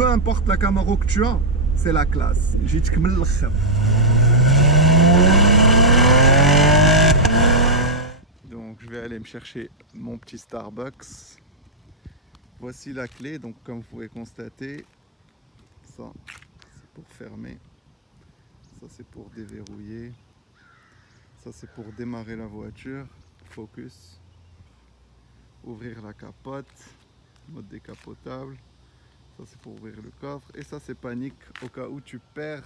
peu importe la Camaro que tu as, c'est la classe. جيتك من الآخر. Donc je vais aller me chercher mon petit Starbucks. Voici la clé, donc comme vous pouvez constater, ça c'est pour fermer, ça c'est pour déverrouiller, ça c'est pour démarrer la voiture, focus, ouvrir la capote, mode décapotable, ça c'est pour ouvrir le coffre, et ça c'est panique au cas où tu perds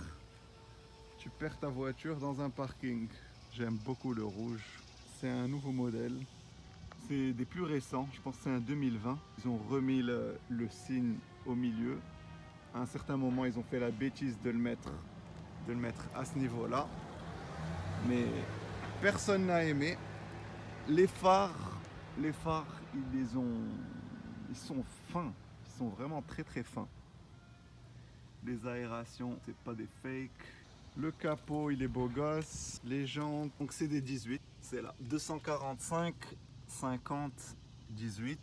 ta voiture dans un parking. J'aime beaucoup le rouge, c'est un nouveau modèle. C'est des plus récents, je pense que c'est un 2020. Ils ont remis le signe au milieu. À un certain moment, ils ont fait la bêtise de le mettre à ce niveau-là. Mais personne n'a aimé. Les phares, ils sont fins. Ils sont vraiment très très fins. Les aérations, c'est pas des fakes. Le capot, il est beau gosse. Les jantes, donc c'est des 18. C'est là, 245. 50, 18,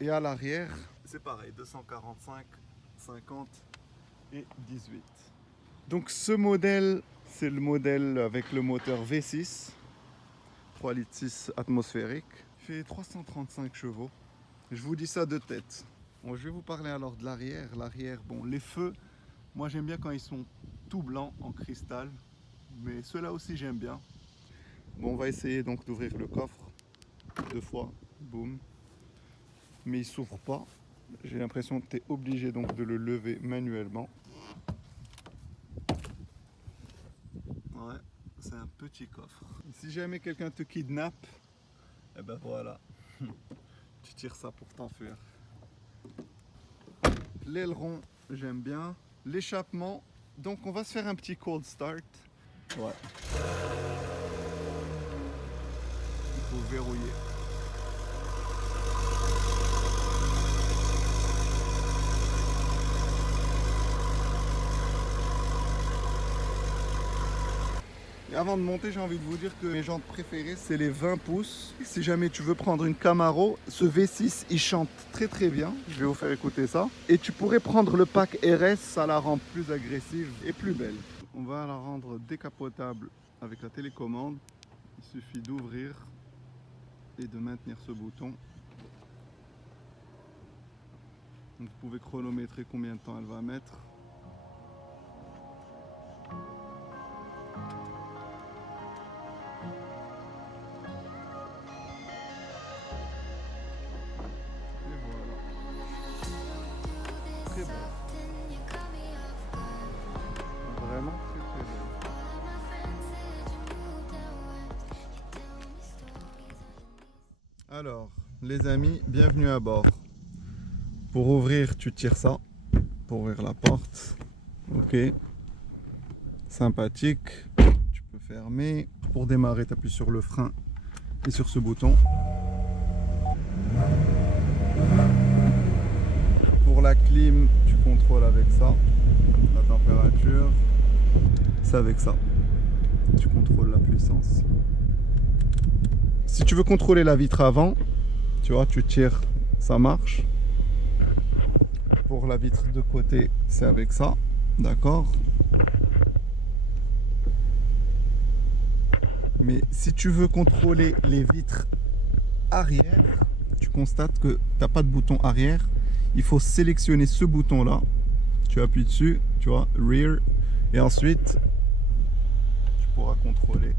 et à l'arrière c'est pareil, 245, 50 et 18. Donc ce modèle, c'est le modèle avec le moteur V6 3,6 litres atmosphérique, il fait 335 chevaux. Je vous dis ça de tête. Bon, je vais vous parler alors de l'arrière. Bon, les feux, moi j'aime bien quand ils sont tout blancs en cristal, mais ceux-là aussi j'aime bien. Bon, on va essayer donc d'ouvrir le coffre 2 fois, boum, mais il s'ouvre pas. J'ai l'impression que tu es obligé donc de le lever manuellement. Ouais, c'est un petit coffre. Si jamais quelqu'un te kidnappe, et ben voilà, tu tires ça pour t'enfuir. L'aileron, j'aime bien. L'échappement, donc on va se faire un petit cold start. Ouais. Il faut verrouiller. Et avant de monter, j'ai envie de vous dire que mes jantes préférées, c'est les 20 pouces. Si jamais tu veux prendre une Camaro, ce V6, il chante très très bien. Je vais vous faire écouter ça. Et tu pourrais prendre le pack RS, ça la rend plus agressive et plus belle. On va la rendre décapotable avec la télécommande. Il suffit d'ouvrir et de maintenir ce bouton. Donc vous pouvez chronométrer combien de temps elle va mettre. Et voilà. Très belle. Vraiment très très belle. Alors, les amis, bienvenue à bord. Pour ouvrir, tu tires ça, pour ouvrir la porte. Ok. Sympathique. Tu peux fermer. Pour démarrer, tu appuies sur le frein et sur ce bouton. Pour la clim, tu contrôles avec ça. La température. C'est avec ça. Tu contrôles la puissance. Si tu veux contrôler la vitre avant, tu vois, tu tires, ça marche. Pour la vitre de côté, c'est avec ça, d'accord. Mais si tu veux contrôler les vitres arrière, tu constates que tu n'as pas de bouton arrière. Il faut sélectionner ce bouton-là. Tu appuies dessus, tu vois, rear, et ensuite, tu pourras contrôler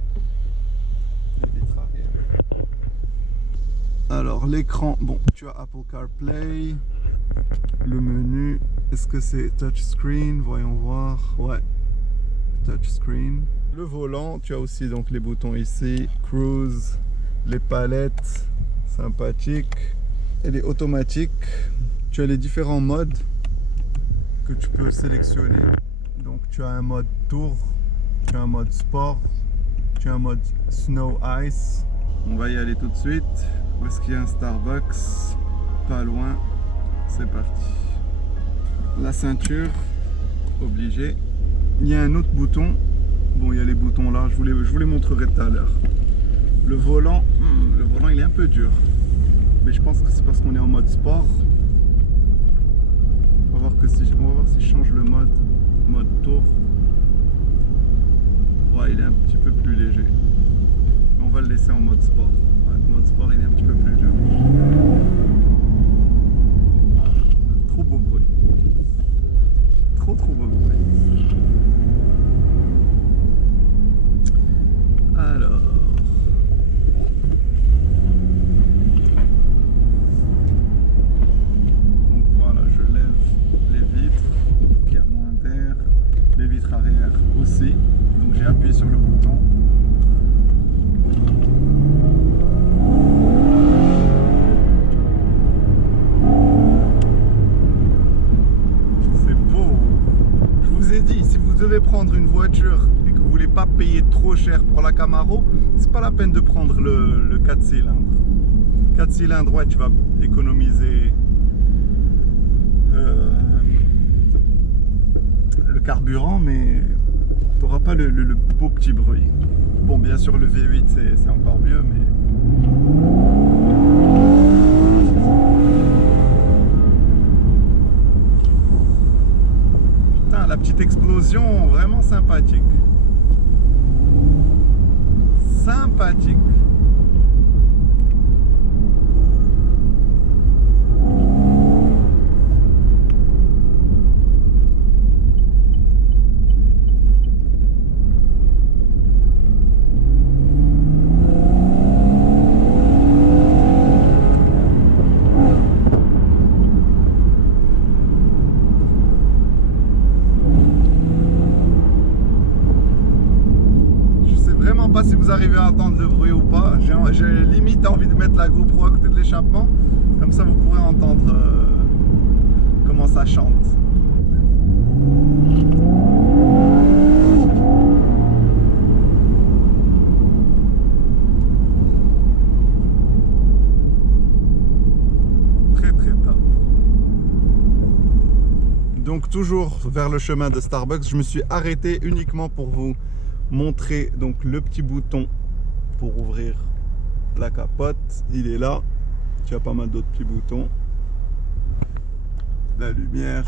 les vitres arrière. Alors l'écran, bon, tu as Apple CarPlay, le menu, est-ce que c'est touchscreen? Voyons voir, ouais, touchscreen. Le volant, tu as aussi donc les boutons ici, cruise, les palettes, sympathique. Elle est automatique, tu as les différents modes que tu peux sélectionner. Donc tu as un mode tour, tu as un mode sport, tu as un mode snow ice. On va y aller tout de suite. Où est-ce qu'il y a un Starbucks? Pas loin. C'est parti. La ceinture, obligé. Il y a un autre bouton. Bon, il y a les boutons là. Je vous les montrerai tout à l'heure. Le volant, il est un peu dur. Mais je pense que c'est parce qu'on est en mode sport. si je change le mode tour. Ouais, il est un petit peu plus léger. Mais on va le laisser en mode sport. Ouais, le mode sport, il est un petit peu plus léger. Trop beau bruit. Trop beau bruit. Alors. Donc voilà, je lève les vitres. Il y a moins d'air. Les vitres arrière aussi. Donc j'ai appuyé sur le bouton. Si vous devez prendre une voiture et que vous voulez pas payer trop cher pour la Camaro, c'est pas la peine de prendre le 4 cylindres. 4 cylindres, ouais, tu vas économiser le carburant, mais tu n'auras pas le beau petit bruit. Bon, bien sûr, le V8 c'est encore mieux, mais la petite explosion, vraiment sympathique. Sympathique. Pas si vous arrivez à entendre le bruit ou pas. J'ai limite envie de mettre la GoPro à côté de l'échappement, comme ça vous pourrez entendre comment ça chante. Très top. Donc toujours vers le chemin de Starbucks, je me suis arrêté uniquement pour vous montrer donc le petit bouton pour ouvrir la capote. Il est là. Tu as pas mal d'autres petits boutons. La lumière.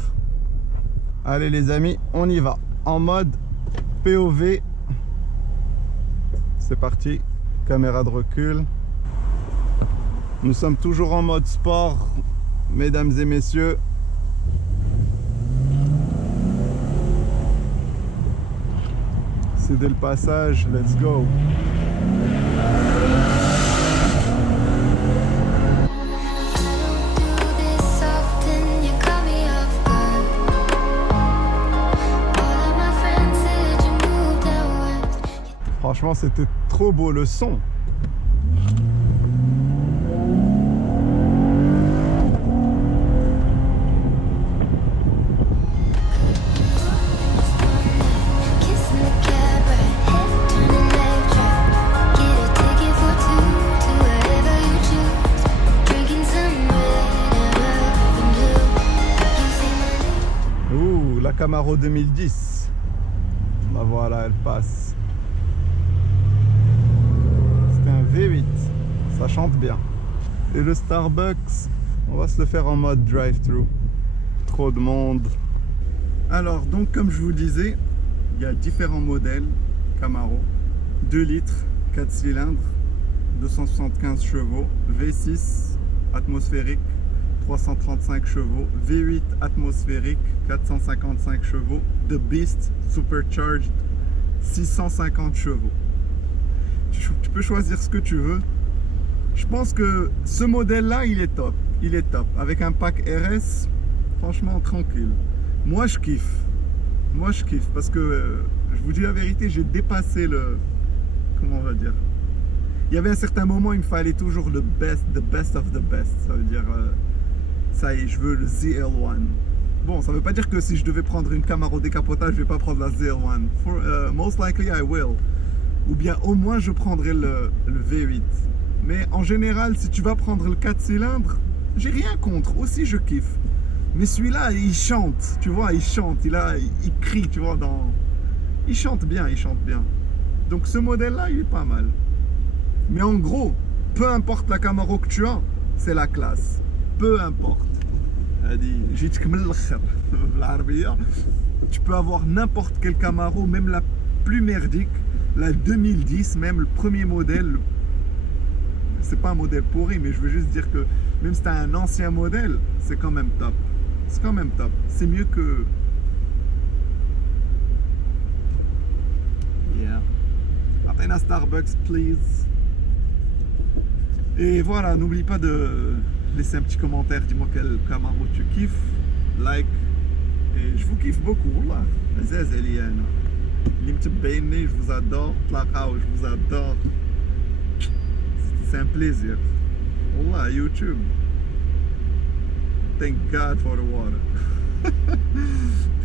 Allez les amis, on y va en mode POV. C'est parti. Caméra de recul. Nous sommes toujours en mode sport, mesdames et messieurs. C'est dès le passage, let's go. Franchement, c'était trop beau le son. Camaro 2010. Bah voilà, elle passe. C'était un V8. Ça chante bien. Et le Starbucks, on va se le faire en mode drive-thru. Trop de monde. Alors, donc comme je vous disais, il y a différents modèles Camaro. 2 litres, 4 cylindres, 275 chevaux, V6 atmosphérique, 335 chevaux, V8 atmosphérique, 455 chevaux, The Beast Supercharged, 650 chevaux. Tu peux choisir ce que tu veux. Je pense que ce modèle-là, il est top. Il est top. Avec un pack RS, franchement, tranquille. Moi, je kiffe. Moi, je kiffe parce que, je vous dis la vérité, j'ai dépassé le... Comment on va dire? Il y avait un certain moment, il me fallait toujours le best, the best of the best. Ça veut dire... ça y est, je veux le ZL1. Bon, ça veut pas dire que si je devais prendre une Camaro décapotable, je vais pas prendre la ZL1. Most likely I will. Ou bien au moins je prendrai le V8. Mais en général, si tu vas prendre le 4 cylindres, j'ai rien contre. Aussi, je kiffe. Mais celui-là, il chante. Tu vois, il chante. Il crie, tu vois. Il chante bien, il chante bien. Donc ce modèle-là, il est pas mal. Mais en gros, peu importe la Camaro que tu as, c'est la classe. Peu importe. Tu peux avoir n'importe quel Camaro, même la plus merdique, la 2010, même le premier modèle. C'est pas un modèle pourri, mais je veux juste dire que même si t'as un ancien modèle, c'est quand même top. C'est quand même top. C'est mieux que... Yeah. Appelle un Starbucks, please. Et voilà, n'oublie pas de laisser un petit commentaire. Dis-moi quel Camaro tu kiffes. Like. Et je vous kiffe beaucoup. Wallah. Aziz Eliana. Je vous adore. Tlaqaw, je vous adore. C'est un plaisir. Wallah, YouTube. Thank God for the water.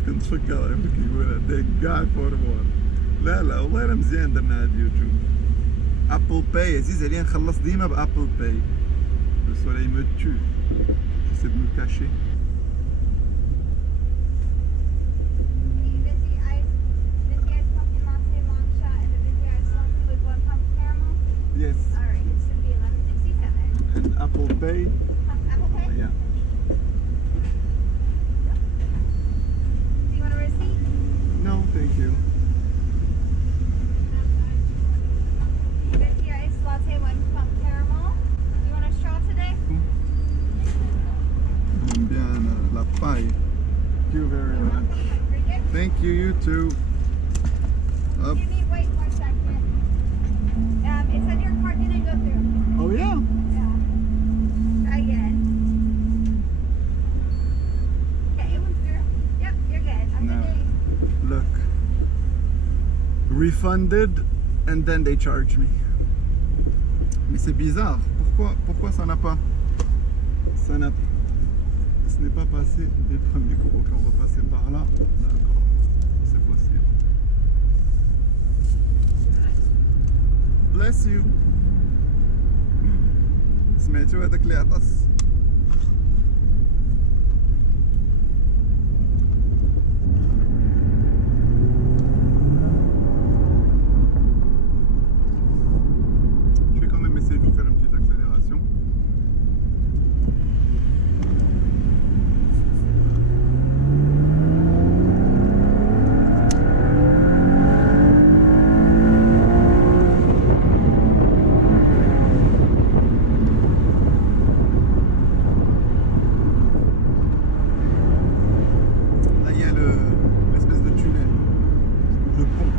كنت فكر يقولها thank God for the water. لا والله انا مزيان درنا هاد يوتيوب. ابل باي عزيز عليا نخلص ديما بابل باي. Le soleil me tue. J'essaie de me cacher. Yes. Alright, it should be 11.67. And Apple Pay. Apple Pay? Yeah. Do you want a receipt? No, thank you. Venti ice latte, one pump caramel. Do you want a straw today? J'aime bien la paille. Thank you very much. Very good. Thank you, you too. Up. You need wait 1 second. It said your card didn't go through. Oh yeah. Yeah. Try again. Okay, it went through. Yep, you're good. I'm No. gonna. Look. Refunded and then they charge me. Mais c'est bizarre. Pourquoi ça n'a pas... Ça n'a... Ce n'est pas passé des premiers coups. Ok, on va passer par là. D'accord. C'est possible. Bless you. سمعتوا هذاك اللي عطس. Je vais quand même essayer de vous faire une petite accélération. Là, il y a l'espèce de tunnel, le pont.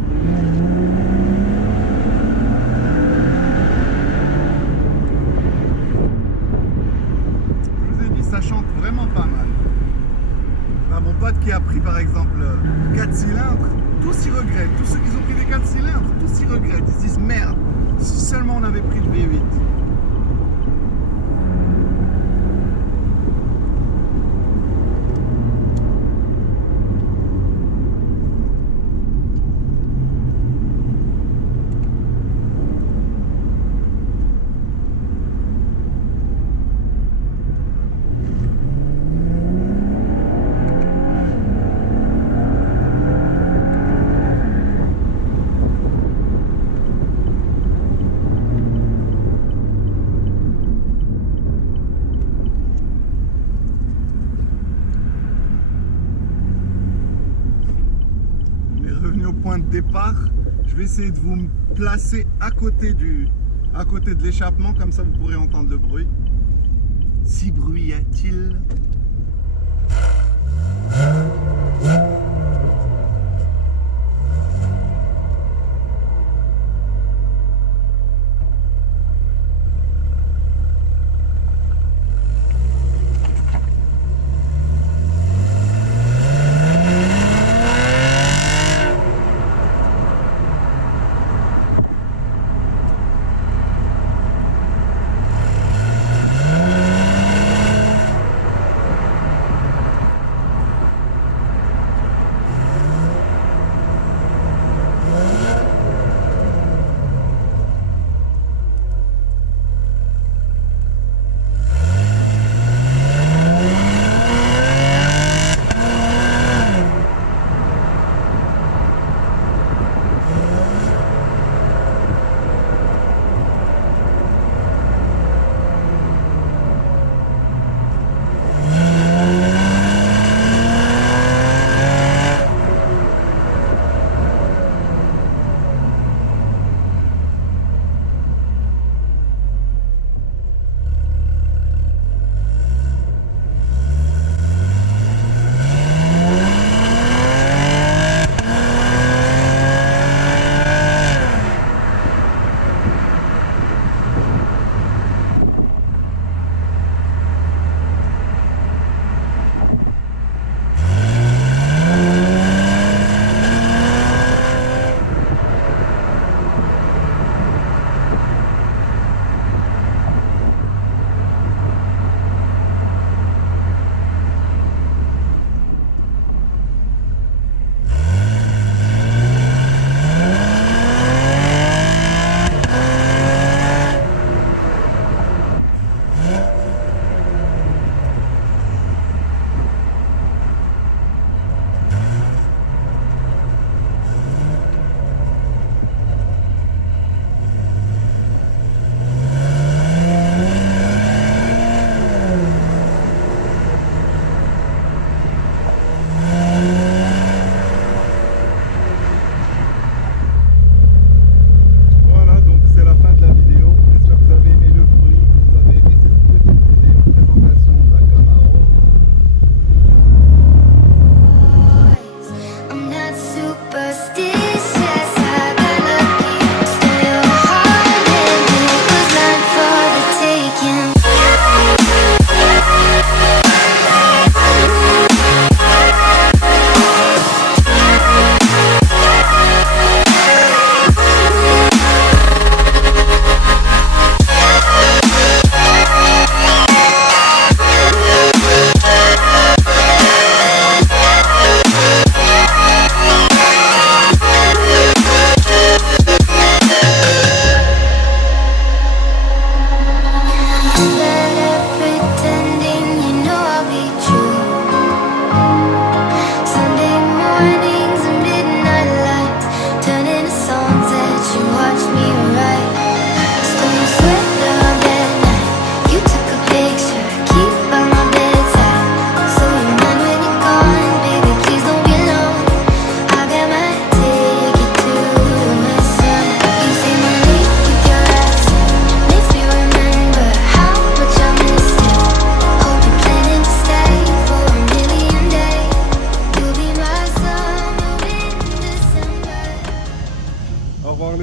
Je vous ai dit, ça chante vraiment pas mal. Là, mon pote qui a pris par exemple 4 cylindres, tous y regrettent. Tous ceux qui ont pris des 4 cylindres, tous y regrettent. Ils se disent merde, si seulement on avait pris le V8. Point de départ, je vais essayer de vous placer à côté de l'échappement, comme ça vous pourrez entendre le bruit. Si bruit y a-t-il?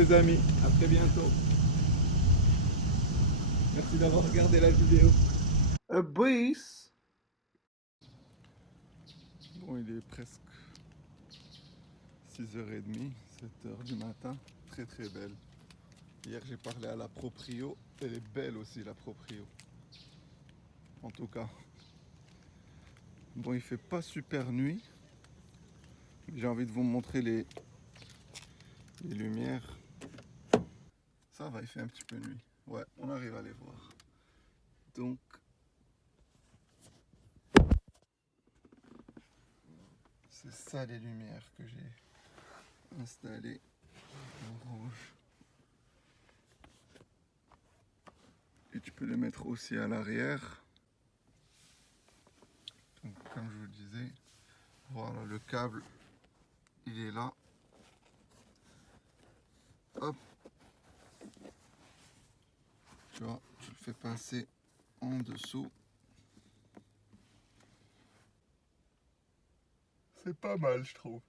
les amis, à très bientôt. Merci d'avoir regardé la vidéo. A breeze. Bon, il est presque 6h30, 7h du matin. Très très belle. Hier j'ai parlé à la proprio. Elle est belle aussi la proprio. En tout cas. Bon, il fait pas super nuit. J'ai envie de vous montrer les lumières. Ça va, il fait un petit peu nuit. Ouais, on arrive à les voir. Donc, c'est ça les lumières que j'ai installées en rouge. Et tu peux les mettre aussi à l'arrière. Donc, comme je vous le disais, voilà, le câble, il est là. Hop. Tu vois, tu le fais passer en dessous. C'est pas mal, je trouve.